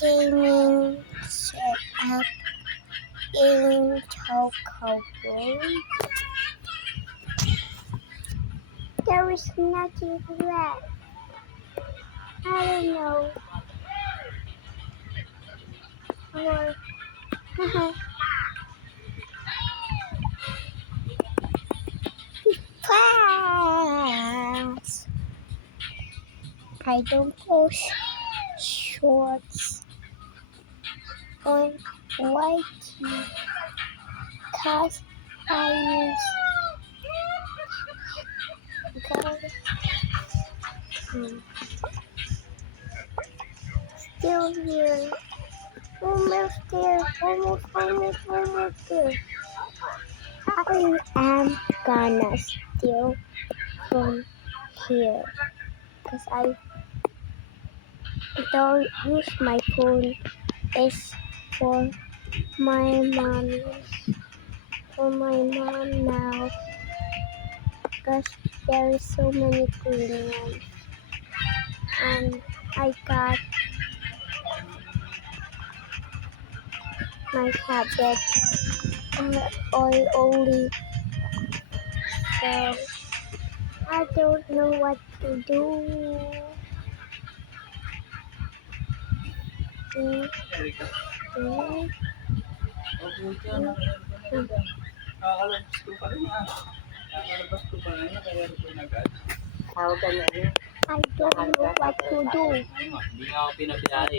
gaming setup in Chocobo. There is nothing left. I don't know. Or class. I don't post shorts on YT cause I use still here. Almost there. Almost there. I am gonna steal from here because I don't use my phone. It's for my mom. For my mom now because there is so many green ones. And I got my tablet only. So I don't know what to do. I don't know what to do. Hindi nga ako pinabiyari.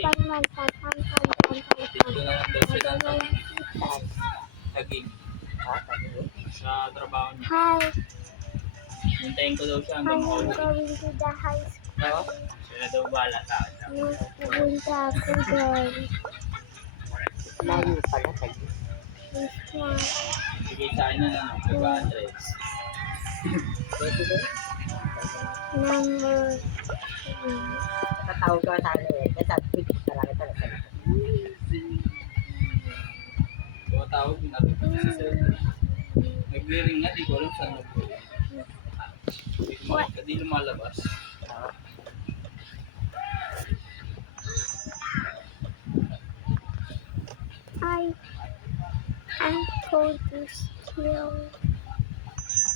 Tagig. Sa trabaho niya. Hi, Hintayin ko daw siya I hanggang am makauwi. going to the high school. Sila daw bala sa akin. Pupunta ako doon. Layo pala kayo. Sige sa akin na lang. Pag-address. Pwede ba? Number Nakatawag ka sa ano eh. Kasi sabi ko talaga talaga. Tumatawag, narinig si sir. Nag-clearing nga, di ko alam saan nag-clearing. Hindi lumalabas. I am told to steal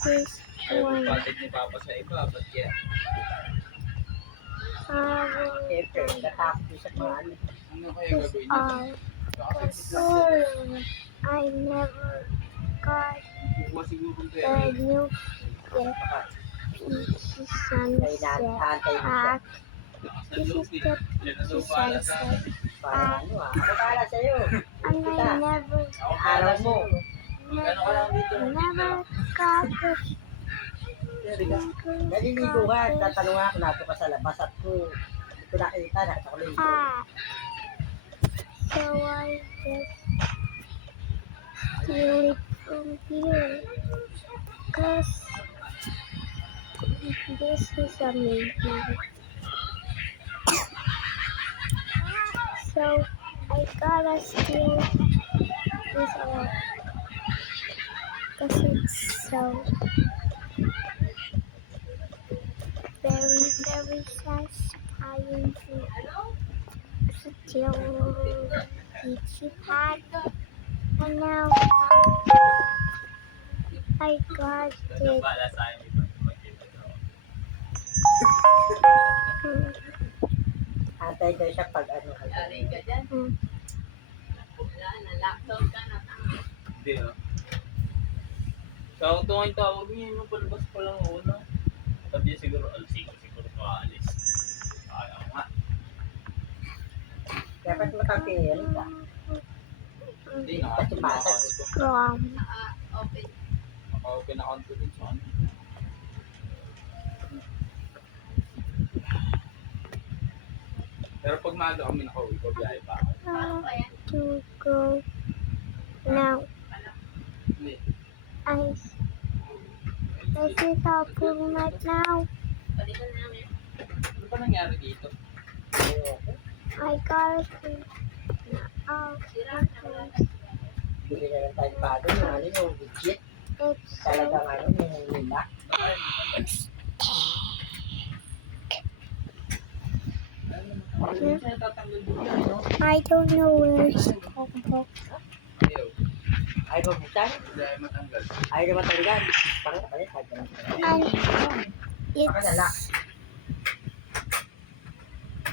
this Ayaw one. patid ni Papa sa iba, ba't kaya? Siyempre, natapos ko sa mga ano. Ano kaya gagawin niya? I never got Kukuha siguro ng the pera. new gift. Sunset pack. This is the sunset Para ano ah. Ako para sa'yo. and I never Ang araw mo. never got the Naliligo ka. Tatanong ako nato ka sa labas at ko. Hindi ko nakita. Nakita ko lang. pack. So I just steal it from here. Cause this is amazing. So I gotta steal this one. Cause it's so very satisfying to steal Peachy Pad. And now I got Ano it. bala sa akin, iba magkita daw. Antay daw siya pag ano. Hindi ah. Sa ako itong ang tawag niya, yung palabas pa lang una. Sabi niya siguro, alasing ko siguro maalis. Ayaw nga. Dapat matangkihin ka. Hindi nga. Kasi basag. From Maka-open account ko din sa ano. Pero pag maaga kami nakauwi ko, biyahe pa ako. to go now. Hindi. I see something right now. Ano ba nangyari dito? I got it. Bili na lang tayo bago. Yung ano yung legit. It's Talagang ano yung nila. Hindi siya natatanggal doon yan, no? I don't know where it's Coco. Ayaw. Ay, bubuksan? Hindi ay matanggal. Ay, na matanggal. Parang kapalit. Ay, ka And Pakalala. it's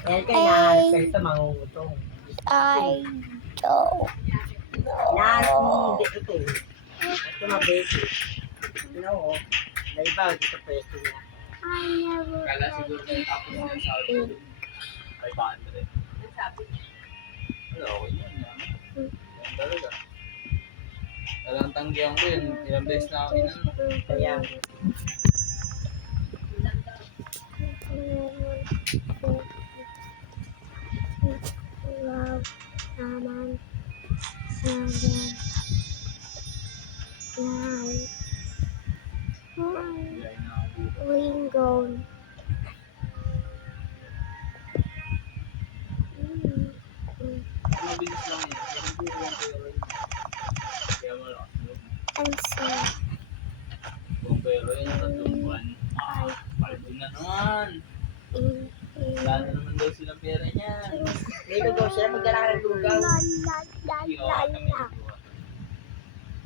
Ayan kayo, nahanap kayo ito, mangungutong. I don't Nahanap know. mo, hindi ito eh. Ito mabeki. Oo. Naiba, dito pwesto niya. I never Kala siguro na tapos niya sa auto. 500. Wala, okay yun. Yan talaga. Talang tanggihan ko yun. Ilang beses na ako inano. Kaya, Love naman namin Hindi ay nakabuka. Lingon. Mabilis lang yun. Kaya malakas loob. And see. Kung pero yun, tatlong buwan. Paldo na naman. Wala na naman daw silang pera niyan. may lugaw sila, magdala ka ng lugaw. Hindi ko kami nagawa.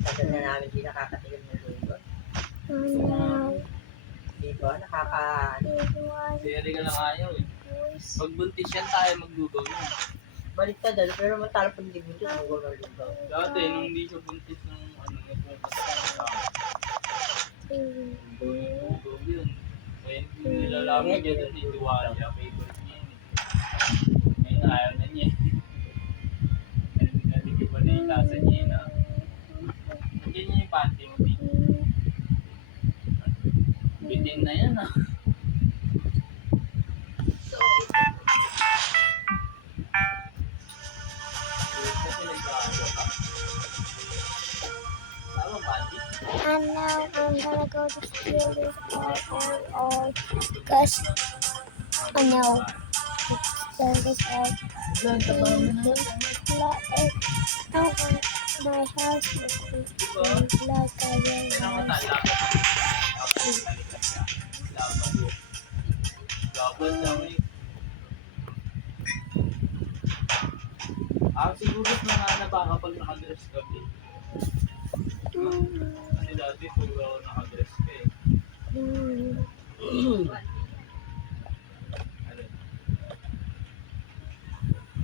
Sagal na namin, di nakakatigil ng lugaw. Now, Di ba? Seri ka lang ayaw eh. Pag buntis yan tayo maglugaw yun. Baliktad dali, pero matalo pag hindi buntis, lugaw ng lugaw. Dati nung hindi siya buntis nung ano, nagpunta sa lugaw yun. Kaya hindi nilalaman niya doon eh. Tuwalya, favorite niya yun eh. Ngayon ayaw na niya. Naligid pa na yung lasa niya na. Nandiyan niya yung panty mo. Bitin na yan ah. Kasi nag-aaso ka. Tama panty? and now I'm gonna go to steal this all because I know steal this all. My house looking like I Kailangan will. Laban kami. Siguro na nga na baka pag nakadress ka eh. Kasi dati puro ako nakadress ka eh. Ano?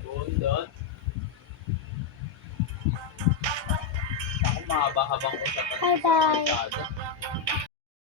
Bundot. Ako mahaba-habang usapan Bye-bye. sa barkada.